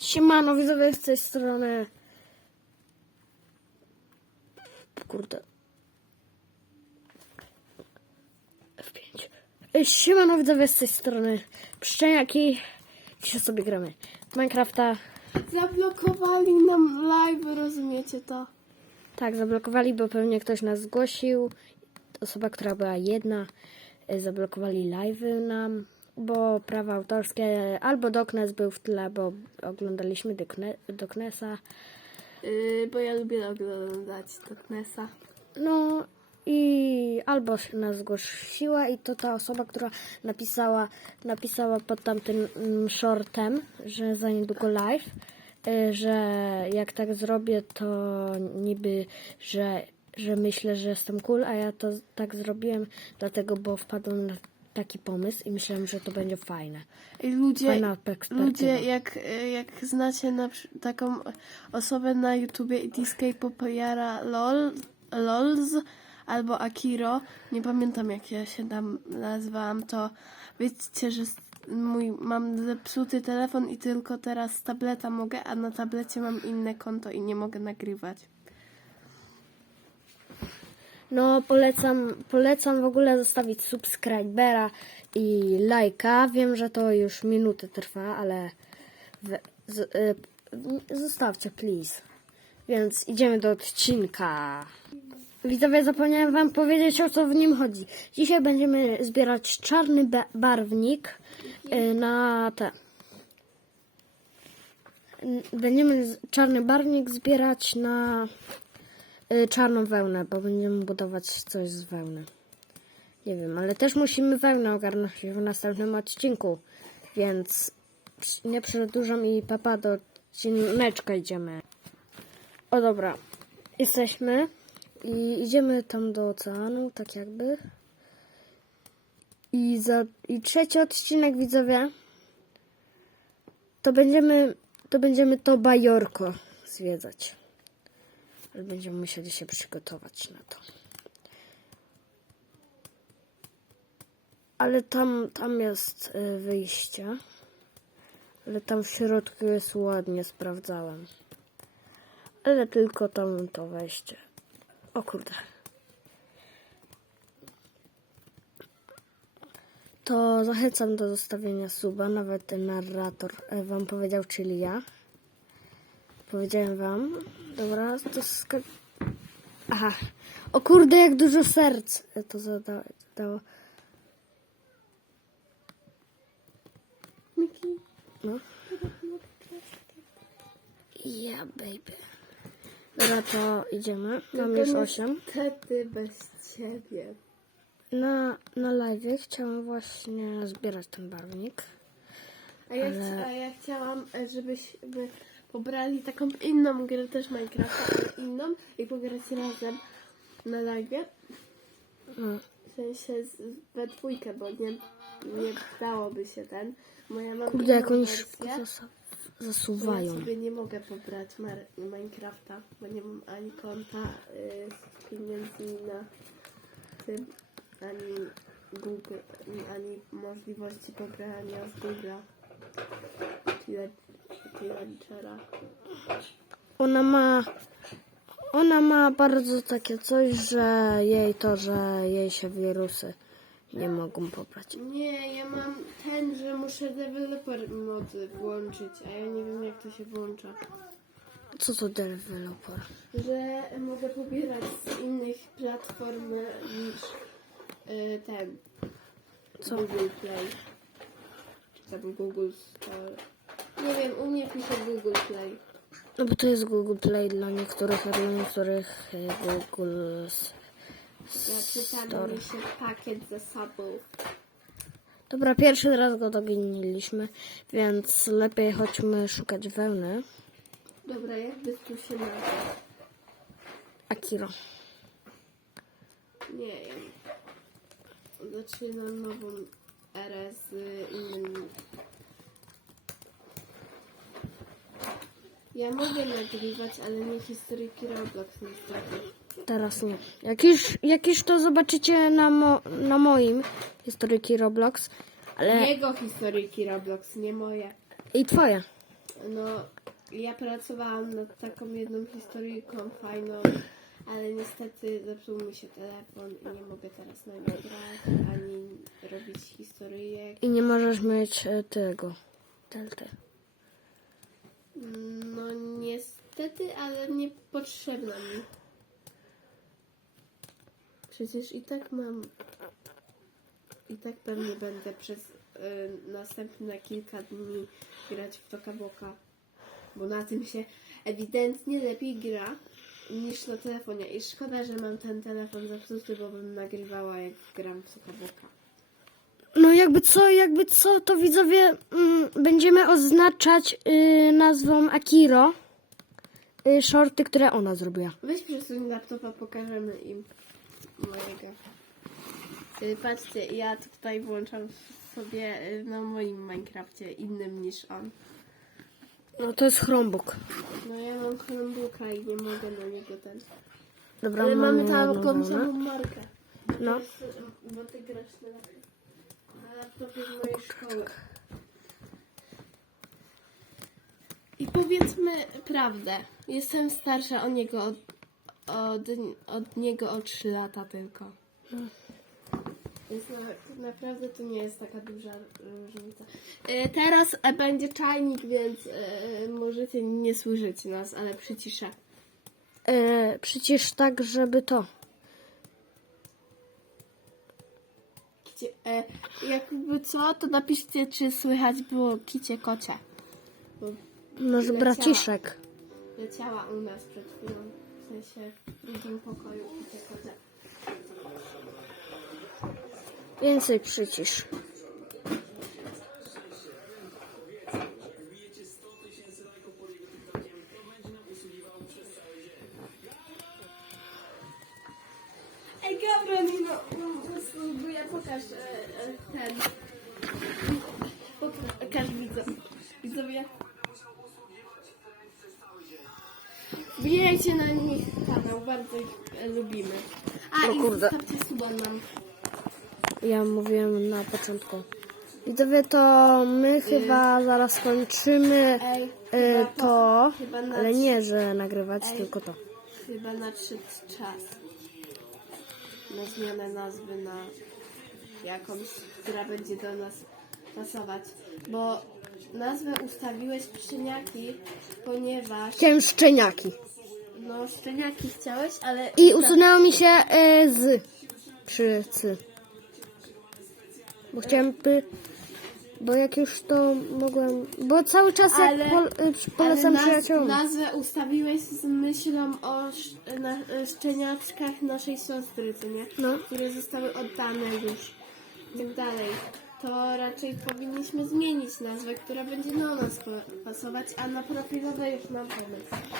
Siemano, widzowie z tej strony. Kurde. F5. E, Siemano, widzowie z tej strony. Pszczeniaki. Dzisiaj sobie gramy. Minecrafta. Zablokowali nam live, rozumiecie to? Tak, zablokowali, bo pewnie ktoś nas zgłosił. Osoba, która była jedna. e, Zablokowali live'y nam, bo prawa autorskie. Albo Doknes był w tle, bo oglądaliśmy Dokne- Doknesa. Yy, bo ja lubię oglądać Totnesa. No i albo nas zgłosiła i to ta osoba, która napisała, napisała pod tamtym mm, shortem, że za niedługo live, y, że jak tak zrobię, to niby, że, że myślę, że jestem cool, a ja to tak zrobiłem dlatego, bo wpadłem na taki pomysł i myślałem, że to będzie fajne. I ludzie, Fajna perspektywa. ludzie jak, jak znacie na, taką osobę na YouTubie Itiskej Popojara LOL, LOLZ albo Akiro, nie pamiętam jak ja się tam nazywałam, to wiedzcie, że mój, mam zepsuty telefon i tylko teraz z tableta mogę, a na tablecie mam inne konto i nie mogę nagrywać. No, polecam, polecam w ogóle zostawić subskrybera i lajka. Wiem, że to już minuty trwa, ale z, y, zostawcie, please. Więc idziemy do odcinka. Widzowie, zapomniałem wam powiedzieć, o co w nim chodzi. Dzisiaj będziemy zbierać czarny ba- barwnik y, na te. Będziemy czarny barwnik zbierać na czarną wełnę, bo będziemy budować coś z wełny. Nie wiem, ale też musimy wełnę ogarnąć w następnym odcinku, więc nie przedłużam i papa do odcineczka idziemy. O dobra, jesteśmy i idziemy tam do oceanu, tak jakby. I, za, I trzeci odcinek, widzowie, to będziemy, to będziemy to bajorko zwiedzać. Będziemy musieli się przygotować na to. Ale tam, tam jest y, wyjście. Ale tam w środku jest ładnie, sprawdzałem. Ale tylko tam to wejście. O kurde. To zachęcam do zostawienia suba. Nawet narrator e, wam powiedział, czyli ja. Powiedziałem wam. Dobra, to ska... Aha. O kurde, jak dużo serc to zada- zadało. Miki, No. Yeah, baby. Dobra, to idziemy. Mam już 8. Niestety bez ciebie. Na, na live chciałam właśnie zbierać ten barwnik. A ja, Ale- a ja chciałam, e, żebyśmy pobrali taką inną grę też Minecrafta, ale inną i pograć razem na live. No. W sensie z, we dwójkę, bo nie, nie dałoby się ten. Moja mam Kurde, jak oni szybko to Ja zasuwają. sobie nie mogę pobrać Minecrafta, bo nie mam ani konta y, z pieniędzmi na tym, ani Google, ani, ani możliwości pobrania z Google'a. Ona ma. Ona ma bardzo takie coś, że jej to, że jej się wirusy nie mogą pobrać. Nie, ja mam ten, że muszę deweloper mody włączyć, a ja nie wiem jak to się włącza. Co to deweloper? Że mogę pobierać z innych platform niż y, ten. Co? Google Play. Czy tam Google Store. Nie wiem, u mnie pisze Google Play. No bo to jest Google Play dla niektórych, a dla niektórych e, Google czytam Store. mi się pakiet zasobów. Dobra, pierwszy raz go doginiliśmy, więc lepiej chodźmy szukać wełny. Dobra, jakby tu się nazywa? Akiro. Nie wiem. Zaczynam nową erę z innym. Ja mogę nagrywać, ale nie historyki Roblox niestety. Teraz nie. Jak już, jak już to zobaczycie na, mo, na moim historyki Roblox, ale Jego historyki Roblox, nie moje. i twoje. No, ja pracowałam nad taką jedną historyjką fajną, ale niestety zepsuł mi się telefon i nie mogę teraz na nim grać, ani robić historyjek. I nie możesz mieć e, tego. Delty. No niestety, ale niepotrzebna mi. Przecież i tak mam. I tak pewnie będę przez y, następne kilka dni grać w Toka Boka. Bo na tym się ewidentnie lepiej gra niż na telefonie. I szkoda, że mam ten telefon zepsuty, bo bym nagrywała jak gram w Toka Boka. No jakby co, jakby co, to widzowie mm, będziemy oznaczać y, nazwą Akiro y, shorty, które ona zrobiła. Weź przesuń laptopa, pokażemy im mojego. Y, Patrzcie, ja tutaj włączam sobie y, na moim Minecrafcie innym niż on. No to jest Chromebook. No ja mam Chromebooka i nie mogę na niego ten. Dobra, Ale mamy samą wełnę. markę. No. Y, Bo ty grasz na laptopie. Laptopie z mojej szkoły. I powiedzmy prawdę. Jestem starsza od niego od, od, od niego o 3 lata tylko. Więc na, naprawdę to nie jest taka duża różnica. E, teraz będzie czajnik, więc e, możecie nie słyszeć nas, ale przyciszę. E, przecież tak, żeby to. Jakby co, to napiszcie, czy słychać było kicie kocie. Bo Nasz Leciała. braciszek. leciała u nas przed chwilą, w sensie w drugim pokoju kicie kocie. Więcej przycisz. Ej, Gabriel, no, bo ja pokaż e, e, ten. Pokaż widzom. Widzowie. Wbijajcie na nich kanał, bardzo ich e, lubimy. A O i kurde. zostawcie suba nam. Ja mówiłem na początku. Widzowie, to my chyba zaraz kończymy Ej, y, chyba to, chyba na ale nie, że nagrywać, tylko to. Chyba nadszedł czas na zmianę nazwy na jakąś, która będzie do nas pasować. Bo nazwę ustawiłeś Szczeniaki, ponieważ Chciałem szczeniaki. no Szczeniaki chciałeś, ale I usunęło mi się y, z przy c. Bo chciałem by, bo jak już to mogłem, bo cały czas jak Ale- pol, y, polecam ale naz, nazwę ustawiłeś z myślą o sz, na, szczeniaczkach naszej siostry, co nie? No. Które zostały oddane już i tak dalej. To raczej powinniśmy zmienić nazwę, która będzie do nas pa- pasować, a na profilowe już mam pomysł.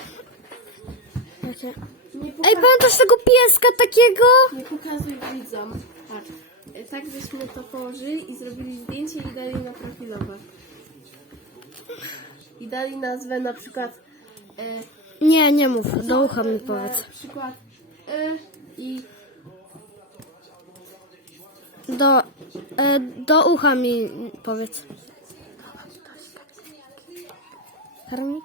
Nie, Ej, pamiętasz tego pieska takiego? nie pokazuj widzom. Patrz, e, tak byśmy to położyli i zrobili zdjęcie i dali na profilowe. I dali nazwę na przykład e, Nie, nie mów, do ucha mi Na powiedz. przykład y, i Do, y, do ucha mi powiedz. Harmi?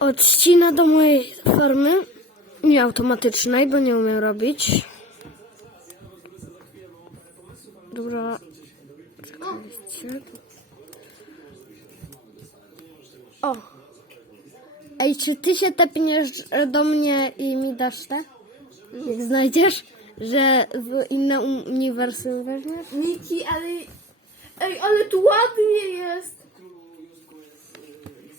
Odcina do mojej formy. Nie automatycznej, bo nie umiem robić. Dobra. Czekajcie. O. Ej, czy ty się tepniesz do mnie i mi dasz te? Jak znajdziesz, że w inne uniwersum weźmiesz? Miki, ale ej, ale tu ładnie jest.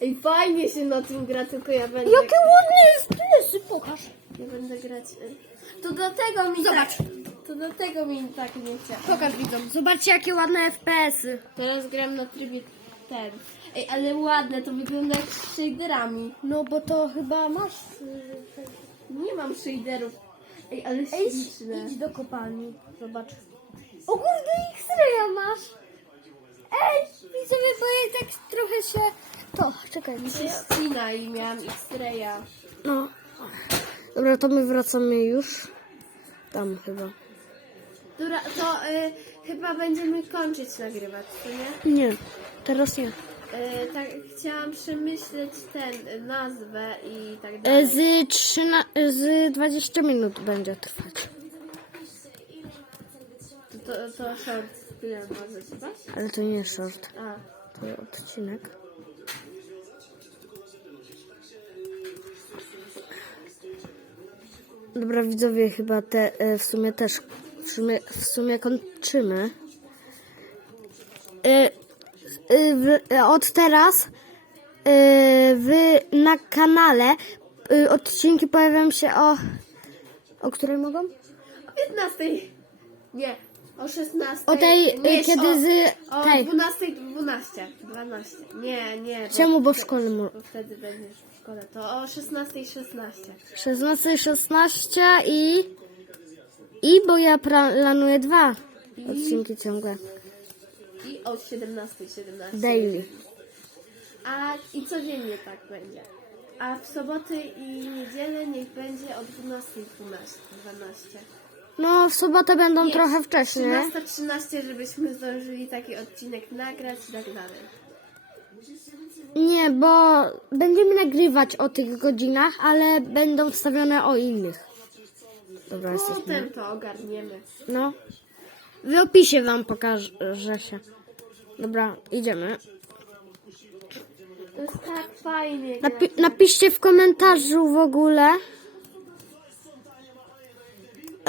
Ej, fajnie się na tym gra, tylko ja będę Jakie ładne jest piesy, pokaż. Ja będę grać. y, To dlatego mi Zobacz. tak, to dlatego mi tak nie chce. Pokaż widzom. Zobaczcie, jakie ładne FPS-y. Teraz gram na trybie ten. Ej, ale ładne, to wygląda jak z shaderami. No bo to chyba masz... Nie mam shaderów. Ej, ale Ej, śliczne. idź do kopalni. Zobacz. O kurde, X-raya masz. Ej, widzowie, bo ja tak trochę się... To, czekaj. Mi się ścina i miałam X-raya. No. Dobra, to my wracamy już. Tam chyba. Dobra, to y, chyba będziemy kończyć nagrywać, co nie? Nie, teraz nie. Y, tak, chciałam przemyśleć ten, y, nazwę i tak E, dalej. Z, 13, z 20 minut będzie trwać. To, to, to short film może trwać? Ale to nie jest short, A, to odcinek. Dobra widzowie, chyba te e, w sumie też w sumie, w sumie kończymy. E, e, w, od teraz na kanale odcinki pojawią się o o której mogą? o 15. Nie, o 16. O tej, nie, e, kiedy o, z O tej. 12, 12. 12. Nie, nie. Czemu, bo w szkole mu. Bo wtedy będziesz w szkole. To o 16 16. 16, 16 i. I bo ja planuję dwa odcinki ciągłe. I o 17 17. Daily. A i codziennie tak będzie. A w soboty i niedzielę niech będzie o 12 12. 12. No, w sobotę będą Nie, trochę wcześniej. 13 13, żebyśmy zdążyli taki odcinek nagrać i tak dalej. Nie, bo będziemy nagrywać o tych godzinach, ale będą wstawione o innych. Dobra, jesteśmy. Potem to ogarniemy. No. W opisie wam pokażę się. Dobra, idziemy. To jest tak fajnie. Napi- napiszcie w komentarzu w ogóle.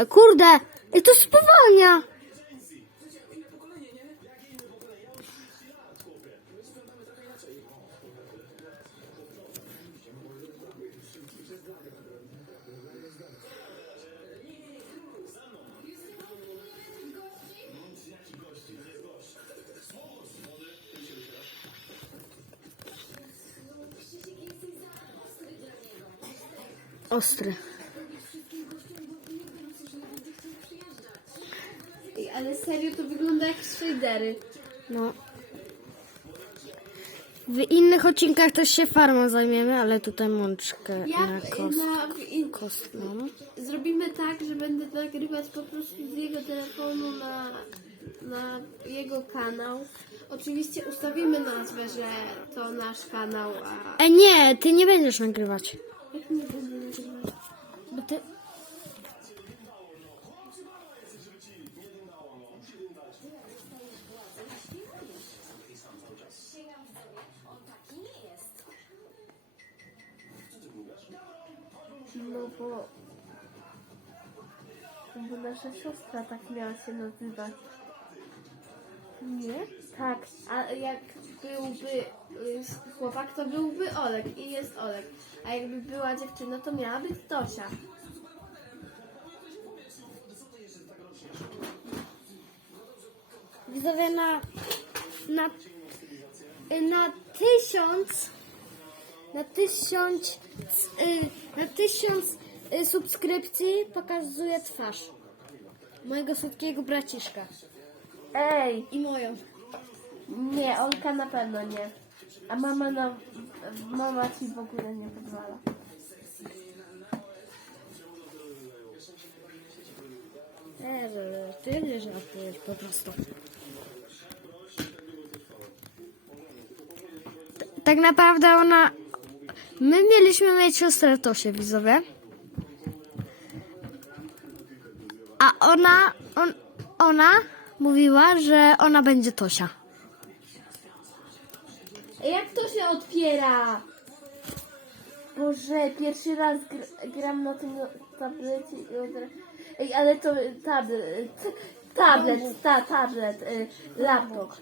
E, kurde, i to spowalnia. Ostry. Ale serio to wygląda jak shadery. No. W innych odcinkach też się farmą zajmiemy, ale tutaj mączkę na Jak kost, na, i, kostną. zrobimy tak, że będę nagrywać po prostu z jego telefonu na, na jego kanał. Oczywiście ustawimy nazwę, że to nasz kanał, a E nie, ty nie będziesz nagrywać. jak nie będę Bo nasza siostra tak miała się nazywać. Nie? Tak, a jak byłby y, chłopak, to byłby Olek i jest Olek. A jakby była dziewczyna, to miała być Tosia. Widzowie na... Na... Na tysiąc... Na tysiąc... y, Na tysiąc y, subskrypcji pokazuje twarz. Mojego słodkiego braciszka. Ej! I moją. Nie, Olka na pewno nie. A mama na... Mama ci w ogóle nie pozwala. Nie, że ty nie żartujesz po prostu. Tak naprawdę ona... My mieliśmy mieć siostrę Tosię, widzowie. A ona... On, ona mówiła, że ona będzie Tosia. Ej, Jak to się otwiera? Boże, pierwszy raz gr gram na tym tablecie i od razu... Ej, ale to tablet... Tablet, ta, tablet, y, laptop.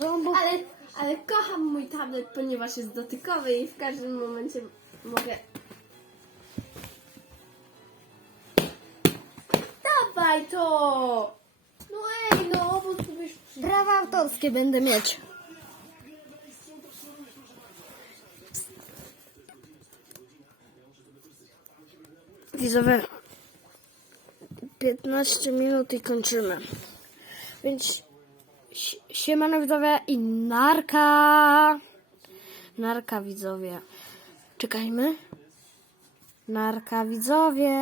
Rąbuk. Ale, ale kocham mój tablet, ponieważ jest dotykowy i w każdym momencie mogę... Dawaj to! No ej, no, bo. Prawa autorskie będę mieć. Widzowie, 15 minut i kończymy. Więc si- siemano widzowie i narka. Narka widzowie. Czekajmy. Narka widzowie.